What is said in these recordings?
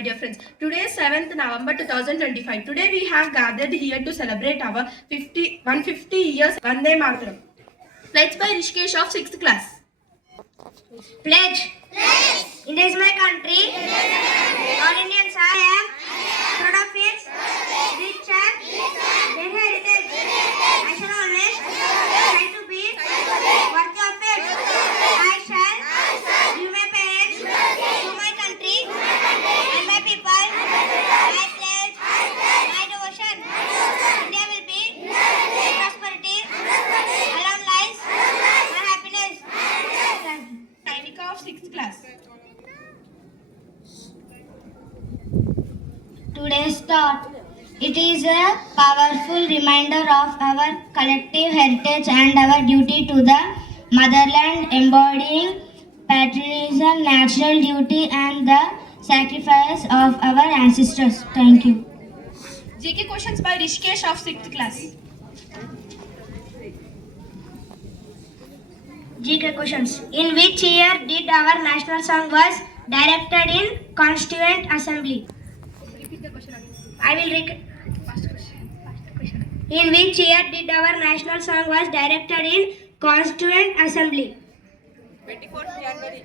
my dear friends. Today is 7th November 2025. Today we have gathered here to celebrate our 150 years Vande Mataram. Pledge by Rishikesh of 6th class. Pledge. India is my country. All Indians I am proud of its rich and their heritage. I shall always try to be worthy of it. I shall give my parents to my country and my people. I pledge my devotion. India will be prosperity. Along lies my happiness. Tainika of 6th class. Today's thought. It is a powerful reminder of our collective heritage and our duty to the motherland, embodying patriotism, natural duty, and the sacrifice of our ancestors. Thank you. GK questions by Rishikesh of 6th class. GK questions. In which year did our national song was directed in Constituent Assembly? Repeat the question again. I will In which year did our national song was directed in Constituent Assembly? 24th January.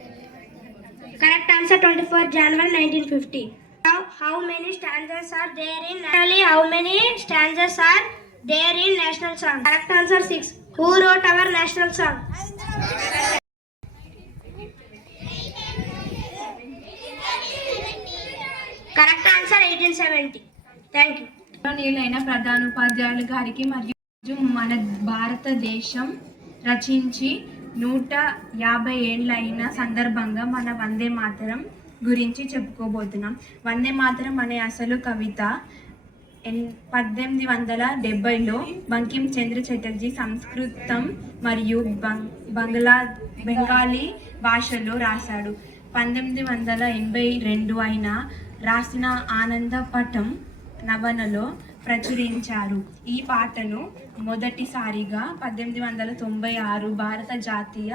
Correct answer 24 January 1950. Now, how many stanzas are there in national song? Correct answer 6. Who wrote our national song? Correct answer 1870. Thank you. నీలైన ప్రధానోపాధ్యాయులు గారికి మరియు మన భారతదేశం రచించి 150 ఏళ్ళైన సందర్భంగా మన వందే మాతరం గురించి చెప్పుకోబోతున్నాం. వందే మాతరం అనే అసలు కవిత 1870లో బంకిం చంద్ర చటర్జీ సంస్కృతం మరియు బెంగాలీ భాషలో రాశాడు. 1882 అయిన రాసిన ఆనందపటం నవనలో ప్రచురించారు. ఈ పాటను మొదటిసారిగా 1896 భారత జాతీయ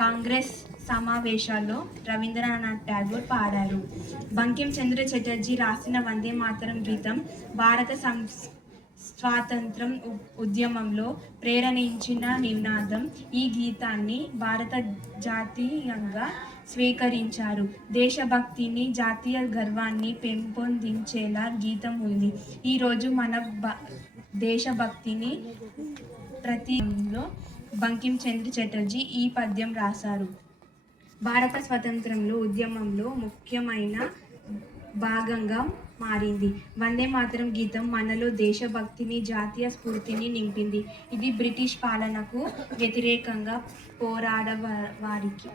కాంగ్రెస్ సమావేశాల్లో రవీంద్రనాథ్ ఠాగూర్ పాడారు. బంకిం చంద్ర చటర్జీ రాసిన వందే మాతరం గీతం భారత స్వాతంత్రం ఉద్యమంలో ప్రేరణించిన నినాదం. ఈ గీతాన్ని భారత జాతీయంగా స్వీకరించారు. దేశభక్తిని, జాతీయ గర్వాన్ని పెంపొందించేలా గీతం ఉంది. ఈరోజు మన దేశభక్తిని ప్రతిలో బంకిం చంద్ర చటర్జీ ఈ పద్యం రాశారు. భారత స్వతంత్రంలో ఉద్యమంలో ముఖ్యమైన భాగంగా మారింది. వందే మాతరం గీతం మనలో దేశభక్తిని, జాతీయ స్ఫూర్తిని నింపింది. ఇది బ్రిటిష్ పాలనకు వ్యతిరేకంగా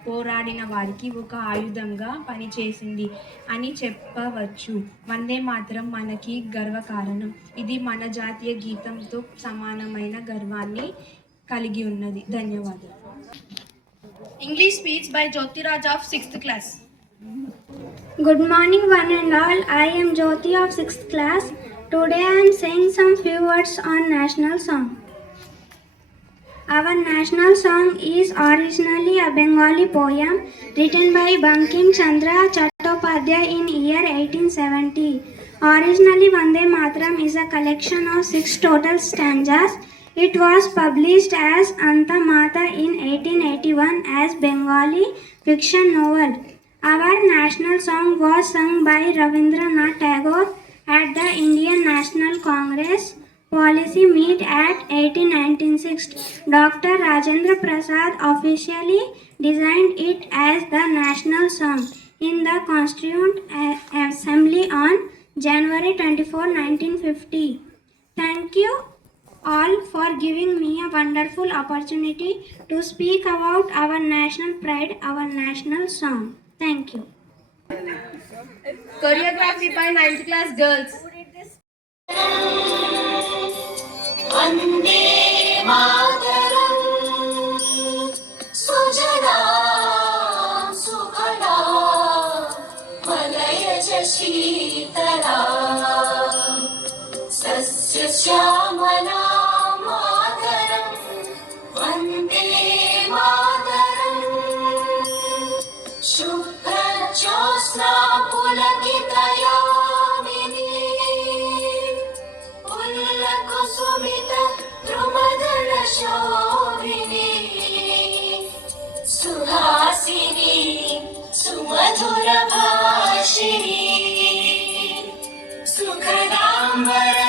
పోరాడిన వారికి ఒక ఆయుధంగా పనిచేసింది అని చెప్పవచ్చు. వందే మాతరం మనకి గర్వకారణం. ఇది మన జాతీయ గీతంతో సమానమైన గర్వాన్ని కలిగి ఉన్నది. ధన్యవాదాలు. English speech by Jyotiraj of 6th class. Good morning one and all. I am Jyoti of 6th class. Today I am saying some few words on national song. Our national song is originally a Bengali poem written by Bankim Chandra Chattopadhyay in year 1870. Originally Vande Mataram is a collection of 6 total stanzas. It was published as Anta Mata in 1881 as Bengali fiction novel. Our national song was sung by Ravindranath Tagore at the Indian National Congress policy meet at 1896. Dr. Rajendra Prasad officially designed it as the national song in the Constituent Assembly on January 24, 1950. Thank you all for giving me a wonderful opportunity to speak about our national pride, our national song. Thank you. Choreography by 9th class girls. Vande Mataram Sujana Sukhada Malayaja Shitala Sasya Shyamala Mataram Vande Mataram Shubha Josna Pulakitaya मधुरभाषिणी सुखदां वरदां